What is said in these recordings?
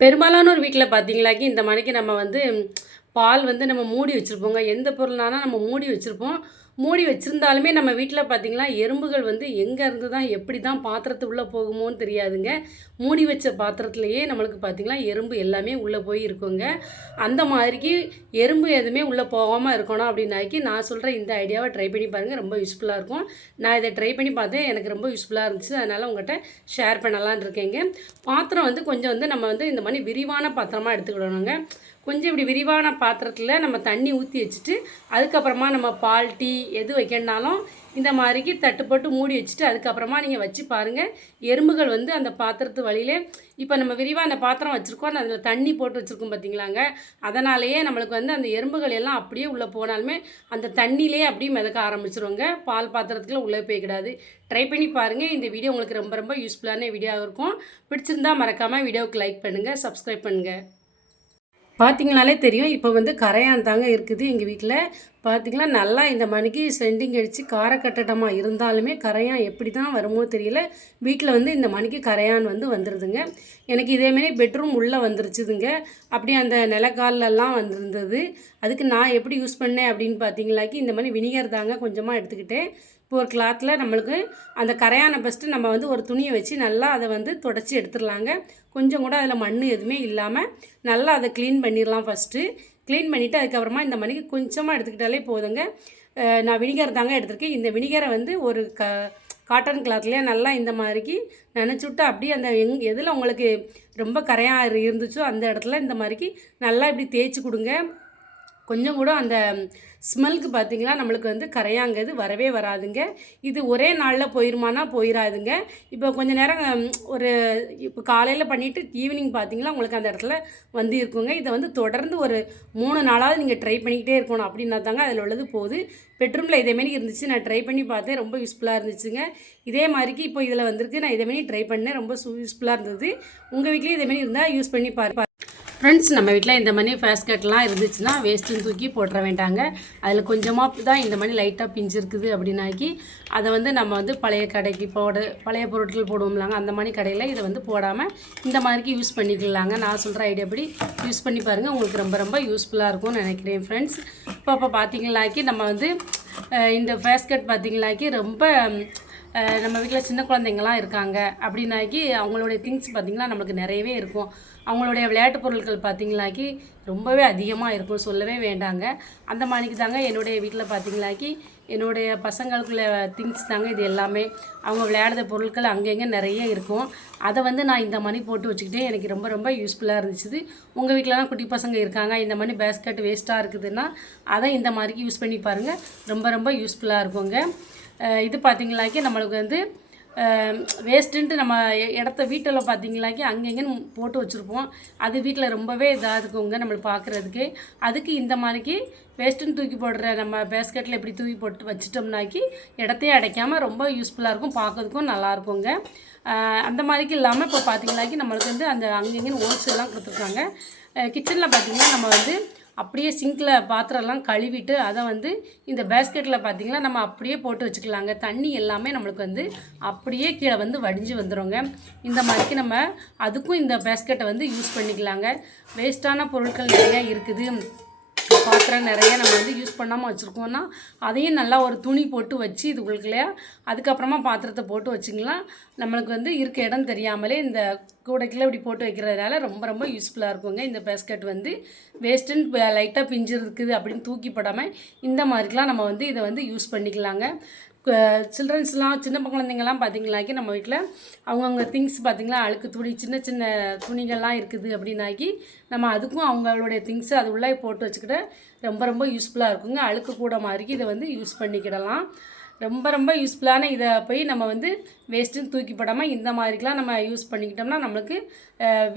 பெரும்பாலான ஒரு வீட்டில் பார்த்தீங்களாக்கி இந்த மணிக்கு நம்ம வந்து பால் வந்து நம்ம மூடி வச்சுருப்போங்க. எந்த பொருள்னாலும் நம்ம மூடி வச்சுருப்போம். மூடி வச்சுருந்தாலுமே நம்ம வீட்டில் பார்த்திங்கன்னா எறும்புகள் வந்து எங்கே இருந்து தான் எப்படி தான் பாத்திரத்து உள்ளே போகுமோன்னு தெரியாதுங்க. மூடி வச்ச பாத்திரத்துலையே நம்மளுக்கு பார்த்தீங்களா எறும்பு எல்லாமே உள்ளே போய் இருக்குங்க. அந்த மாதிரிக்கு எறும்பு எதுவுமே உள்ளே போகாமல் இருக்கணும் அப்படின்னாக்கி நான் சொல்கிற இந்த ஐடியாவை ட்ரை பண்ணி பாருங்கள் ரொம்ப யூஸ்ஃபுல்லாக இருக்கும். நான் இதை ட்ரை பண்ணி பார்த்தேன். எனக்கு ரொம்ப யூஸ்ஃபுல்லாக இருந்துச்சு. அதனால் உங்கள்கிட்ட ஷேர் பண்ணலான்னு இருக்கேங்க. பாத்திரம் வந்து கொஞ்சம் வந்து நம்ம வந்து இந்த மாதிரி விரிவான பாத்திரமாக எடுத்துக்கிடணுங்க. கொஞ்சம் இப்படி விரிவான பாத்திரத்தில் நம்ம தண்ணி ஊற்றி வச்சுட்டு அதுக்கப்புறமா நம்ம பால் டீ எது வைக்கணுனாலும் இந்த மாதிரிக்கு தட்டு போட்டு மூடி வச்சுட்டு அதுக்கப்புறமா நீங்கள் வச்சு பாருங்கள் எறும்புகள் வந்து அந்த பாத்திரத்து வழியிலே இப்போ நம்ம விரிவாக அந்த பாத்திரம் வச்சுருக்கோம். அந்த அதில் தண்ணி போட்டு வச்சுருக்கோம் பார்த்தீங்களாங்க அதனாலேயே நம்மளுக்கு வந்து அந்த எறும்புகள் எல்லாம் அப்படியே உள்ளே போனாலுமே அந்த தண்ணியிலே அப்படியே மிதக்க ஆரம்பிச்சிருவாங்க. பால் பாத்திரத்துக்குள்ளே உள்ளே போய்க்கிடாது ட்ரை பண்ணி பாருங்கள் இந்த வீடியோ உங்களுக்கு ரொம்ப ரொம்ப யூஸ்ஃபுல்லான வீடியோவாக இருக்கும். பிடிச்சிருந்தா மறக்காமல் வீடியோவுக்கு லைக் பண்ணுங்கள் சப்ஸ்கிரைப் பண்ணுங்கள் பார்த்தீங்கனாலே தெரியும். இப்போ வந்து கரையான் தாங்க இருக்குது எங்கள் வீட்டில் பார்த்திங்களா நல்லா இந்த மணிக்கு செண்டிங் அடித்து காரக்கட்டடமாக இருந்தாலுமே கரையான் எப்படி தான் வருமோ தெரியல. வீட்டில் வந்து இந்த மணிக்கு கரையான் வந்து வந்துடுதுங்க எனக்கு இதேமாரி பெட்ரூம் உள்ளே வந்துருச்சுதுங்க. அப்படியே அந்த நிலக்காலெல்லாம் வந்திருந்தது. அதுக்கு நான் எப்படி யூஸ் பண்ணேன் அப்படின்னு பார்த்தீங்களாக்கி இந்த மாதிரி வினிகர் தாங்க கொஞ்சமாக எடுத்துக்கிட்டேன். இப்போ ஒரு கிளாத்தில் நம்மளுக்கு அந்த கரையானை ஃபஸ்ட்டு நம்ம வந்து ஒரு துணியை வச்சு நல்லா அதை வந்து தொடச்சி எடுத்துடலாங்க. கொஞ்சம் கூட அதில் மண் எதுவுமே இல்லாமல் நல்லா அதை க்ளீன் பண்ணிடலாம் ஃபஸ்ட்டு க்ளீன் பண்ணிவிட்டு அதுக்கப்புறமா இந்த மணிக்கு கொஞ்சமாக எடுத்துக்கிட்டாலே போதுங்க. நான் வினிகர் தாங்க எடுத்திருக்கேன். இந்த வினிகரை வந்து ஒரு க காட்டன் கிளாத்லேயே நல்லா இந்த மாதிரிக்கு நினச்சி விட்டு அப்படியே அந்த எங் எதில் உங்களுக்கு ரொம்ப கரையாக இருந்துச்சோ அந்த இடத்துல இந்த மாதிரிக்கு நல்லா இப்படி தேய்ச்சி கொடுங்க. கொஞ்சம் கூட அந்த ஸ்மெல்க்கு பார்த்தீங்கன்னா நம்மளுக்கு வந்து கரையாங்கிறது வரவே வராதுங்க. இது ஒரே நாளில் போயிருமானா போயிடாதுங்க இப்போ கொஞ்சம் நேரம் ஒரு இப்போ காலையில் பண்ணிவிட்டு ஈவினிங் பார்த்திங்கன்னா உங்களுக்கு அந்த இடத்துல வந்து இருக்குங்க இதை வந்து தொடர்ந்து ஒரு மூணு நாளாவது நீங்கள் ட்ரை பண்ணிக்கிட்டே இருக்கணும் அப்படின்னா தாங்க அதில் உள்ளது போகுது. பெட்ரூமில் இதேமாரி இருந்துச்சு நான் ட்ரை பண்ணி பார்த்தேன். ரொம்ப யூஸ்ஃபுல்லாக இருந்துச்சுங்க. இதே மாதிரிக்கு இப்போ இதில் வந்திருக்கு. நான் இதேமாரி ட்ரை பண்ணேன். ரொம்ப யூஸ்ஃபுல்லாக இருந்தது. உங்கள் வீட்லேயும் இதேமாரி இருந்தால் யூஸ் பண்ணி பாரு ஃப்ரெண்ட்ஸ் நம்ம வீட்டில் இந்த மாதிரி ஃபேஸ்கட்லாம் இருந்துச்சுன்னா வேஸ்ட்டுன்னு தூக்கி போட்டுற வேண்டாங்க. அதில் கொஞ்சமாக தான் இந்த மாதிரி லைட்டாக பிஞ்சிருக்குது அப்படின்னாக்கி அதை வந்து நம்ம வந்து பழைய கடைக்கு போட பழைய பொருட்கள் போடுவோம்லாங்க. அந்த மாதிரி கடையில் இதை வந்து போடாமல் இந்த மாதிரிக்கு யூஸ் பண்ணிக்கலாங்க. நான் சொல்கிற ஐடியாப்படி யூஸ் பண்ணி பாருங்கள் உங்களுக்கு ரொம்ப ரொம்ப யூஸ்ஃபுல்லாக இருக்கும்னு நினைக்கிறேன் ஃப்ரெண்ட்ஸ் இப்போ இப்போ பார்த்தீங்களாக்கி நம்ம வந்து இந்த ஃபேஸ்கட் பார்த்தீங்களாக்கி ரொம்ப நம்ம வீட்டில் சின்ன குழந்தைங்களாம் இருக்காங்க அப்படின்னாக்கி அவங்களுடைய திங்ஸ் பார்த்திங்கன்னா நம்மளுக்கு நிறையவே இருக்கும். அவங்களுடைய விளையாட்டு பொருட்கள் பார்த்திங்களாக்கி ரொம்பவே அதிகமாக இருக்கும் சொல்லவே வேண்டாங்க. அந்த மாதிரிக்கு தாங்க என்னுடைய வீட்டில் பார்த்தீங்களாக்கி என்னுடைய பசங்களுக்குள்ள திங்ஸ் தாங்க இது எல்லாமே. அவங்க விளையாடுற பொருட்கள் அங்கங்கே நிறைய இருக்கும். அதை வந்து நான் இந்த மாதிரி போட்டு வச்சுக்கிட்டே எனக்கு ரொம்ப ரொம்ப யூஸ்ஃபுல்லாக இருந்துச்சு. உங்கள் வீட்டிலலாம் குட்டி பசங்க இருக்காங்க. இந்த மாதிரி பேஸ்கெட் வேஸ்ட்டாக இருக்குதுன்னா அதை இந்த மாதிரிக்கு யூஸ் பண்ணி பாருங்கள் ரொம்ப ரொம்ப யூஸ்ஃபுல்லாக இருக்குங்க. இது பார்த்திங்களாக்கி நம்மளுக்கு வந்து வேஸ்ட்டுன்ட்டு நம்ம இடத்த வீட்டில் பார்த்தீங்களாக்கி அங்கங்கன்னு போட்டு வச்சுருப்போம். அது வீட்டில் ரொம்பவே இதாக இருக்குங்க நம்மளை பார்க்குறதுக்கு அதுக்கு இந்த மாதிரிக்கு வேஸ்ட்டுன்னு தூக்கி போடுற நம்ம பேஸ்கெட்டில் எப்படி தூக்கி போட்டு வச்சிட்டோம்னாக்கி இடத்தையே அடைக்காமல் ரொம்ப யூஸ்ஃபுல்லாக இருக்கும் பார்க்கறதுக்கும் நல்லாயிருக்குங்க அந்த மாதிரிக்கு இல்லாமல் இப்போ பார்த்தீங்களாக்கி நம்மளுக்கு வந்து அந்த அங்கங்கன்னு ஹோல்சேலாம் கொடுத்துருக்காங்க. கிச்சனில் பார்த்தீங்கன்னா நம்ம வந்து அப்படியே சிங்கில் பாத்திரம்லாம் கழுவிட்டு அதை வந்து இந்த பேஸ்கெட்டில் பார்த்திங்கன்னா நம்ம அப்படியே போட்டு வச்சுக்கலாங்க. தண்ணி எல்லாமே நம்மளுக்கு வந்து அப்படியே கீழே வந்து வடிஞ்சு வந்துடுங்க இந்த மாதிரிக்கு நம்ம அதுக்கும் இந்த பேஸ்கெட்டை வந்து யூஸ் பண்ணிக்கலாங்க. வேஸ்ட்டான பொருட்கள் நிறையா இருக்குது. பாத்திரம் நிறைய நம்ம வந்து யூஸ் பண்ணாமல் வச்சுருக்கோம்னா அதையும் நல்லா ஒரு துணி போட்டு வச்சு இதுக்குள்ளே அதுக்கப்புறமா பாத்திரத்தை போட்டு வச்சிங்களா நம்மளுக்கு வந்து இருக்க இடம் தெரியாமலே இந்த கூடைக்குள்ளே இப்படி போட்டு வைக்கிறதுனால ரொம்ப ரொம்ப யூஸ்ஃபுல்லாக இருக்குங்க. இந்த பேஸ்கட் வந்து வேஸ்ட்டுன்னு லைட்டாக பிஞ்சு இருக்குது அப்படின்னு தூக்கி போடாமல் இந்த மாதிரிலாம் நம்ம வந்து இதை வந்து யூஸ் பண்ணிக்கலாங்க. சில்ட்ரன்ஸ்லாம் சின்ன குழந்தைங்கலாம் பார்த்தீங்களாக்கி நம்ம வீட்டில் அவங்கவுங்க திங்ஸ் பார்த்திங்களா அழுக்கு துணி சின்ன சின்ன துணிகள்லாம் இருக்குது அப்படின்னாக்கி நம்ம அதுக்கும் அவங்களுடைய திங்ஸை அது உள்ளே போட்டு வச்சுக்கிட்ட ரொம்ப ரொம்ப யூஸ்ஃபுல்லாக இருக்குங்க. அழுக்கு கூட மாதிரிக்கு இதை வந்து யூஸ் பண்ணிக்கிடலாம். ரொம்ப ரொம்ப யூஸ்ஃபுல்லான இதை போய் நம்ம வந்து வேஸ்ட்டுன்னு தூக்கி போடாமல் இந்த மாதிரிக்கெலாம் நம்ம யூஸ் பண்ணிக்கிட்டோம்னா நம்மளுக்கு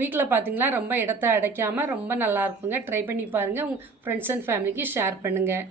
வீட்டில் பார்த்திங்களா ரொம்ப இடத்த அடைக்காமல் ரொம்ப நல்லா இருக்குங்க. ட்ரை பண்ணி பாருங்கள் உங்கள் ஃப்ரெண்ட்ஸ் அண்ட் ஃபேமிலிக்கு ஷேர் பண்ணுங்கள்